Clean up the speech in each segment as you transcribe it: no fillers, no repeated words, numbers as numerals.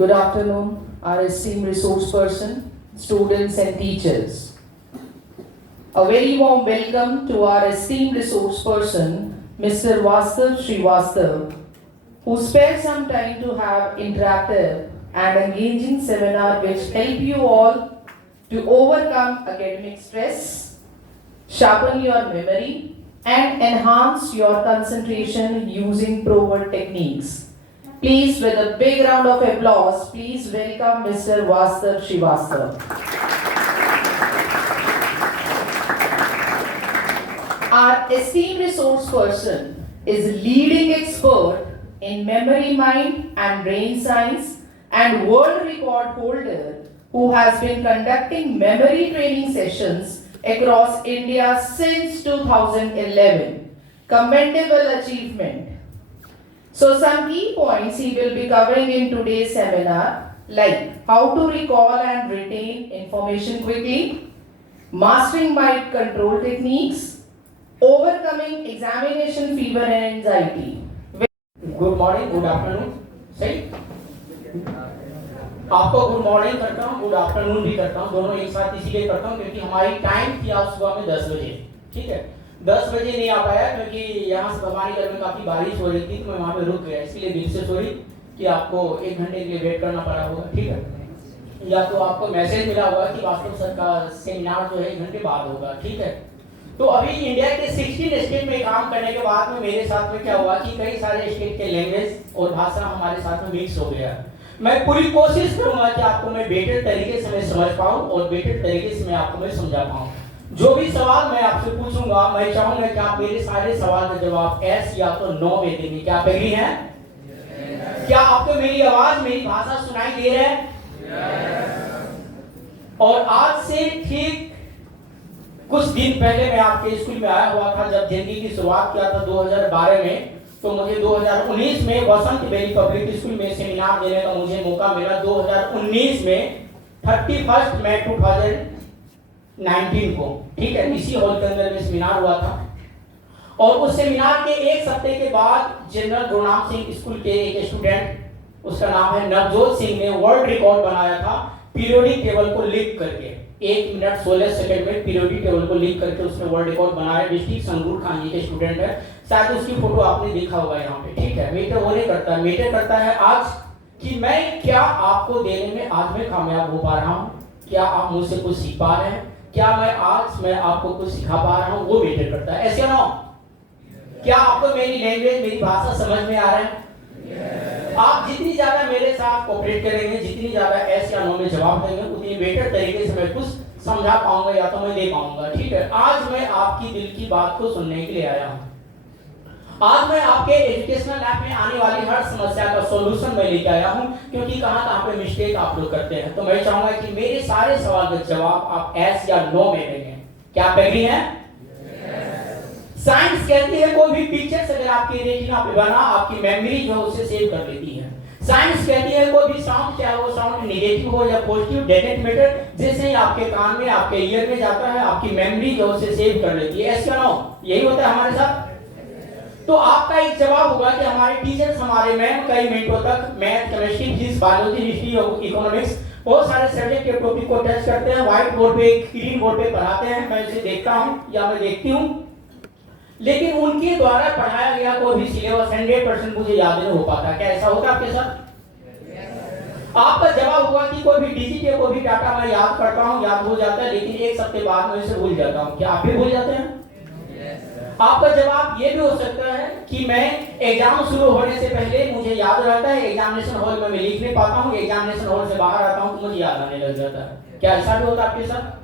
Good afternoon, our esteemed resource person, students and teachers. A very warm welcome to our esteemed resource person, Mr. Vastav Srivastav, who spared some time to have interactive and engaging seminar which help you all to overcome academic stress, sharpen your memory, and enhance your concentration using proven techniques. Please, with a big round of applause, please welcome Mr. Vastav Srivastav. Our esteemed resource person is leading expert in memory, mind and brain science and world record holder who has been conducting memory training sessions across India since 2011. Commendable achievement. So some key points he will be covering in today's seminar, like how to recall and retain information quickly, mastering mind control techniques, overcoming examination fever and anxiety. Good morning, good afternoon, सही। आपको good morning करता हूँ, good afternoon भी करता हूँ, दोनों एक साथ इसीलिए करता हूँ क्योंकि हमारी टाइम थी आज सुबह में 10 बजे, ठीक है। 10 बजे नहीं आ पाया क्योंकि यहाँ से हमारी घर में काफ़ी बारिश हो रही थी तो मैं वहाँ पे रुक गया, इसलिए दिल से सॉरी कि आपको 1 घंटे के लिए वेट करना पड़ा होगा, ठीक है। या तो आपको मैसेज मिला होगा कि वास्तव सर का सेमिनार जो है 1 घंटे बाद होगा, ठीक है। तो अभी इंडिया के 16 स्टेट में काम करने के बाद में मेरे साथ में क्या हुआ कि कई सारे स्टेट के लैंग्वेज और भाषा हमारे साथ में मिक्स हो गया। मैं पूरी कोशिश करूंगा कि आपको मैं बेटर तरीके से मैं समझ पाऊं और बेटर तरीके से मैं आपको मैं समझा पाऊं। जो भी सवाल मैं आपसे पूछूंगा, मैं चाहूंगा कि आप मेरे सारे सवाल का जवाब यस या तो नो में देंगे। क्या आप एग्री हैं? क्या आपको मेरी आवाज, मेरी भाषा सुनाई दे रहा है? और आज से ठीक कुछ दिन पहले मैं आपके स्कूल में आया हुआ था, जब जिंदगी की शुरुआत किया था 2012 में, तो मुझे 2019 में वसंत वैली पब्लिक स्कूल में सेमिनार देने का मुझे मौका मिला। 2019 में 31 मई 2019 को, ठीक है, इसी हॉल के अंदर में सेमिनार हुआ था। और उस सेमिनार के एक हफ्ते के बाद जनरल गुरुनाम सिंह स्कूल के एक स्टूडेंट, उसका नाम है नवजोत सिंह, ने वर्ल्ड रिकॉर्ड बनाया था पीरियोडिक टेबल को लिख करके। 1 मिनट 16 सेकंड में पीरियोडिक टेबल को लिख करके उसने वर्ल्ड रिकॉर्ड बनाया। डिस्ट्रिक्ट संगरूर खानी के स्टूडेंट है, शायद उसकी फोटो आपने देखा होगा यहाँ पे, ठीक है। मैटर वो नहीं करता, मैटर करता है आज कि मैं क्या आपको देने में आज मैं कामयाब हो पा रहा हूँ, क्या आप मुझसे कुछ सीख पा रहे हैं, क्या मैं आपको कुछ सिखा पा रहा हूँ, वो मैटर करता है। ऐसे ना, क्या आपको मेरी लैंग्वेज, मेरी भाषा समझ में आ रहा है? आप जितनी ज्यादा मेरे साथ कोऑपरेट करेंगे, जितनी ज्यादा एस या नो में जवाब देंगे, उतनी बेटर तरीके से मैं कुछ समझा पाऊंगा या तो मैं दे पाऊंगा, ठीक है। आज मैं आपकी दिल की बात को सुनने के लिए आया हूं। आज मैं आपके एजुकेशनल लाइफ में आने वाली हर समस्या का सॉल्यूशन मैं लेके आया हूं, क्योंकि कहां पे मिस्टेक आप लोग करते हैं। तो मैं चाहूंगा कि मेरे सारे सवाल का जवाब आप एस या नो में देंगे। क्या आप एग्री हैं? साइंस कहती है कोई भी पिक्चर्स अगर आपकी रेटिना पे बना, आपकी मेमोरी जो है उसे सेव कर लेती है। साइंस कहती है कोई भी साउंड, चाहे वो साउंड नेगेटिव हो या पॉजिटिव, डजंट मैटर, जैसे ही आपके कान में, आपके ईयर में जाता है, आपकी मेमोरी जो उसे सेव कर लेती है। ऐसा नो, यही होता है हमारे साथ। तो आपका एक जवाब होगा कि हमारे टीचर्स, हमारे मैम कई मिनटों तक math, chemistry, physics, biology, history और इकोनॉमिक्स बहुत सारे सब्जेक्ट के टॉपिक को टच करते हैं, व्हाइट बोर्ड पे, ग्रीन बोर्ड पे पढ़ाते हैं। मैं इसे देखता हूं या मैं देखती हूं, लेकिन उनके द्वारा पढ़ाया गया कोई भी सिलेबस 100% मुझे याद नहीं हो पाता। क्या ऐसा होता है आपके साथ? आपका जवाब होगा कि कोई भी डिजिट, कोई भी डाटा मैं याद करता हूं, याद हो जाता है, लेकिन एक हफ्ते बाद मैं इसे भूल जाता हूं। क्या आप भी भूल जाते हैं? आपका जवाब ये भी हो सकता है कि मैं एग्जाम शुरू होने से पहले मुझे याद रहता है, एग्जामिनेशन हॉल में मैं लिख नहीं पाता हूं, एग्जामिनेशन हॉल से बाहर आता हूं तो मुझे याद आने लग जाता है। क्या ऐसा भी होता है आपके साथ?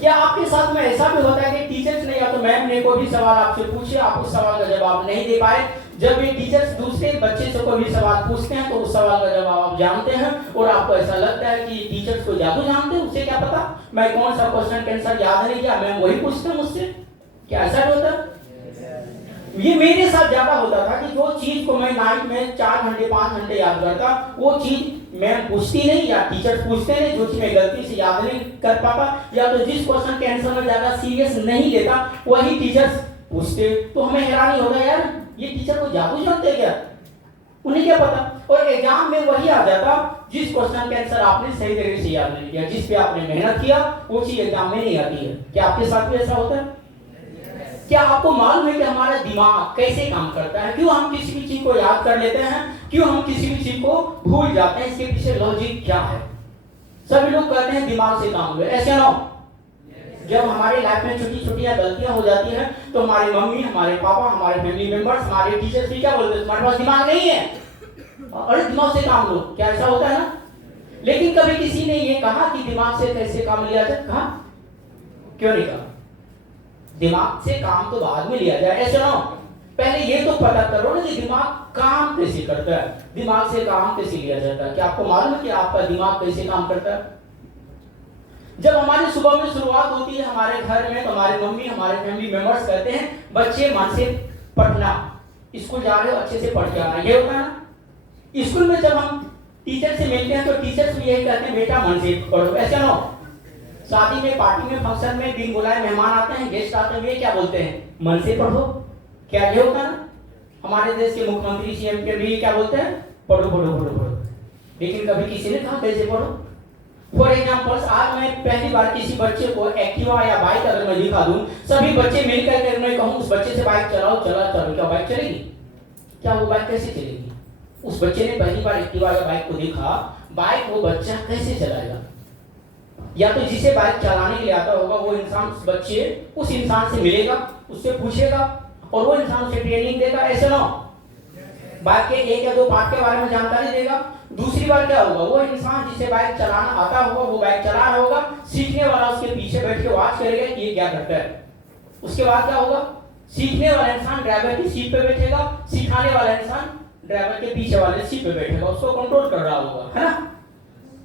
क्या आपके साथ में ऐसा भी होता है कि टीचर्स ने या तो मैम ने कोई भी सवाल आपसे पूछे, आप उस सवाल का जवाब नहीं दे पाए, जब ये टीचर्स दूसरे बच्चे से कोई भी सवाल पूछते हैं तो उस सवाल का जवाब आप जानते हैं और आपको ऐसा लगता है कि टीचर्स को जादू जानते हैं, उसे क्या पता मैं कौन सा क्वेश्चन का आंसर याद नहीं किया, मैम वही पूछते हैं मुझसे। क्या ऐसा भी होता है? ये मेरे साथ ज्यादा होता था कि जो चीज को मैं नाइट में 4 घंटे 5 घंटे याद करता, वो चीज मैम पूछती नहीं या टीचर्स पूछते नहीं, जो चीज मैं गलती से याद नहीं कर पाता, या तो जिस क्वेश्चन के आंसर में ज्यादा सीरियस नहीं लेता वही टीचर्स पूछते। तो हमें हैरानी होगा, यार ये टीचर को जादू जानते क्या, उन्हें क्या पता। और एग्जाम में वही आ जाता जिस क्वेश्चन के आंसर आपने सही तरीके से याद नहीं किया, जिस पे आपने मेहनत किया, वो चीज एग्जाम में नहीं आती है। क्या आपके साथ भी ऐसा होता है? क्या आपको मालूम है कि हमारा दिमाग कैसे काम करता है? क्यों हम किसी भी चीज को याद कर लेते हैं, क्यों हम किसी भी चीज को भूल जाते हैं? इसके पीछे लॉजिक क्या है? सभी लोग कहते हैं दिमाग से काम हुए, ऐसे ना हो? जब हमारे लाइफ में छोटी छोटी गलतियां हो जाती है तो हमारी मम्मी, हमारे पापा, हमारे फैमिली मेंबर्स, हमारे टीचर्स भी क्या बोलते हैं? तुम्हारे पास दिमाग नहीं है, अरे दिमाग से काम लो। क्या ऐसा होता है ना? लेकिन कभी किसी ने ये कहा कि दिमाग से कैसे काम लिया जाए? कहा? क्यों नहीं कहा? दिमाग से काम तो बाद में लिया जाए, ऐसे ना? पहले ये तो पता करो ना कि दिमाग काम कैसे करता है, दिमाग से काम कैसे लिया जाता है। क्या आपको मालूम है कि आपका दिमाग कैसे काम करता है? जब हमारी सुबह में शुरुआत होती है हमारे घर में, तो हमारी मम्मी, हमारे फैमिली मेंबर्स कहते हैं बच्चे मन से पढ़ना, स्कूल जा रहे हो अच्छे से पढ़ के आना, ये होता है ना? स्कूल में जब हम टीचर से मिलते हैं तो टीचर्स भी यही कहते हैं बेटा मन से पढ़ो, ऐसे ना? शादी में, पार्टी में, फंक्शन में बिन बुलाए मेहमान आते हैं, गेस्ट आते हैं, वे क्या बोलते हैं? मन से पढ़ो। क्या ये होता है ना? हमारे देश के मुख्यमंत्री, सीएम के भी क्या बोलते हैं? पढ़ो पढ़ो पढ़ो पढ़ो। लेकिन कभी किसी ने कहा कैसे पढ़ो? फॉर एग्जाम्पल, आज मैं पहली बार किसी बच्चे को एक्टिवा या बाइक अगर मैं दिखा दूं, सभी बच्चे मिलकर के मैं कहूं उस बच्चे से बाइक चलाओ, चला चलो, क्या बाइक चलेगी? क्या वो बाइक कैसे चलेगी? उस बच्चे ने पहली बार एक्टिवा या बाइक को देखा, बाइक वो बच्चा कैसे चलाएगा? या तो जिसे बाइक चलाने के लिए आता होगा वो इंसान, उस बच्चे उस इंसान से मिलेगा, उससे पूछेगा और वो इंसान उसे ट्रेनिंग देगा, ऐसे ना? बाइक के एक या दो पार्ट के बारे में जानकारी देगा। दूसरी बार क्या होगा? वो इंसान जिसे बाइक चलाना आता होगा वो बाइक चला रहा होगा, सीखने वाला उसके पीछे बैठ के वॉच करेगा कि ये क्या करता है। उसके बाद क्या होगा? सीखने वाला इंसान ड्राइवर की सीट पे बैठेगा, सिखाने वाला इंसान ड्राइवर के पीछे वाले सीट पे बैठेगा, उसको कंट्रोल कर रहा होगा, है ना?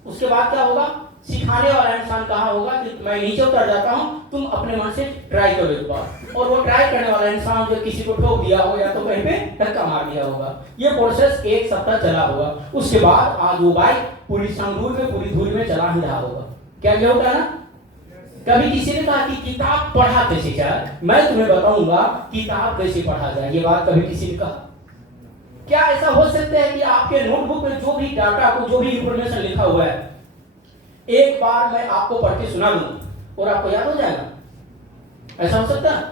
उसके बाद क्या होगा? सिखाने वाला इंसान कहा होगा कि मैं नीचे उतर जाता हूं, तुम अपने मन से ट्राई करो एक बार, और वो ट्राई करने वाला इंसान जो किसी को ठोक दिया हो या तो कहीं पे धक्का मार दिया होगा। ये प्रोसेस एक सप्ताह चला होगा। उसके बाद आज वो बाइक पूरी संगरूर में, पूरी धूल में चला ही रहा होगा। क्या ये होता है ना? कभी किसी ने कहा कि किताब पढ़ा कैसे जाए? मैं तुम्हें बताऊंगा किताब कैसे पढ़ा जाए। ये बात कभी किसी ने कहा? क्या ऐसा हो सकता है कि आपके नोटबुक में जो भी डाटा को, जो भी इंफॉर्मेशन लिखा हुआ है, एक बार मैं आपको पढ़ के सुना दूं और आपको याद हो जाएगा? ऐसा हो सकता है?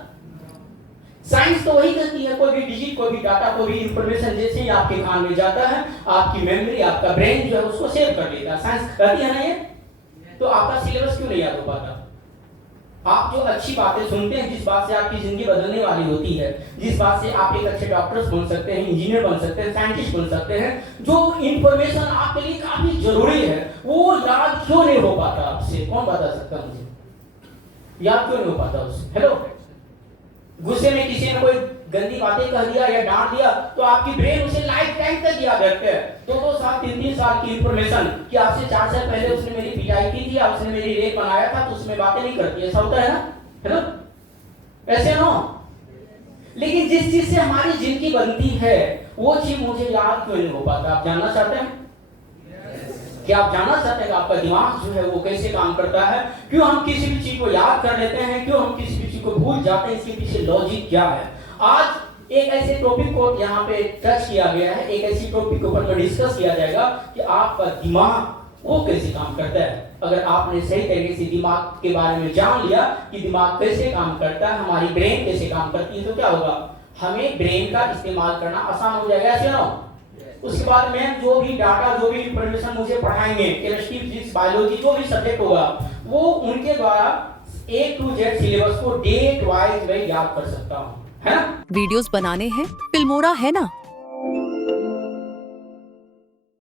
साइंस तो वही कहती है, कोई भी डिजिट, कोई भी डाटा, कोई भी इंफॉर्मेशन जैसे ही आपके कान में जाता है, आपकी मेमोरी, आपका ब्रेन जो है उसको सेव कर लेता है। साइंस कहती है ना ये? तो आपका सिलेबस क्यों नहीं याद हो पाता? आप जो अच्छी बातें सुनते हैं, जिस बात से आपकी जिंदगी बदलने वाली होती है, जिस बात से आप एक अच्छे डॉक्टर्स बन सकते हैं, इंजीनियर बन सकते हैं, साइंटिस्ट बन सकते हैं, जो इंफॉर्मेशन आपके लिए काफी जरूरी है, वो याद क्यों नहीं हो पाता आपसे? कौन बता सकता है मुझे? याद क्यों नहीं हो पाता उससे? हेलो, गुस्से में किसी ने कोई गंदी बातें कह दिया या डांट दिया तो आपकी ब्रेन उसे लाइफ टाइम तक याद रखते हैं। 2-2 साल, 3-3 साल की इंफॉर्मेशन कि आपसे 4 साल पहले उसने मेरी पिटाई की थी या उसने मेरी रेप बनाया था, तो उसमें बातें नहीं करती। ऐसा होता है ना? हेलो, ऐसे ना? लेकिन जिस चीज से हमारी जिंदगी बनती है वो चीज मुझे याद क्यों नहीं हो पाता? आप जानना चाहते हैं? क्या आप जानना चाहते हैं कि आपका दिमाग जो है वो कैसे काम करता है? क्यों हम किसी भी चीज को याद कर लेते हैं, क्यों हम किसी भी चीज को भूल जाते हैं? इसके पीछे लॉजिक क्या है? आज एक ऐसे टॉपिक को यहाँ पे टच किया गया है, एक ऐसी टॉपिक के ऊपर डिस्कस किया जाएगा कि आपका दिमाग वो कैसे काम करता है। अगर आपने सही तरीके से दिमाग के बारे में जान लिया कि दिमाग कैसे काम करता है, हमारी ब्रेन कैसे काम करती है, तो क्या होगा? हमें ब्रेन का इस्तेमाल करना आसान हो जाएगा, ऐसे ना? उसके बाद में जो भी डाटा, जो भी इंफॉर्मेशन मुझे पढ़ाएंगे, केमिस्ट्री, फिजिक्स, बायोलॉजी, जो भी सब्जेक्ट होगा, वो उनके द्वारा A to Z सिलेबस को डेट वाइज मैं याद कर सकता हूँ, है ना? वीडियोस बनाने हैं, फिल्मोरा है ना?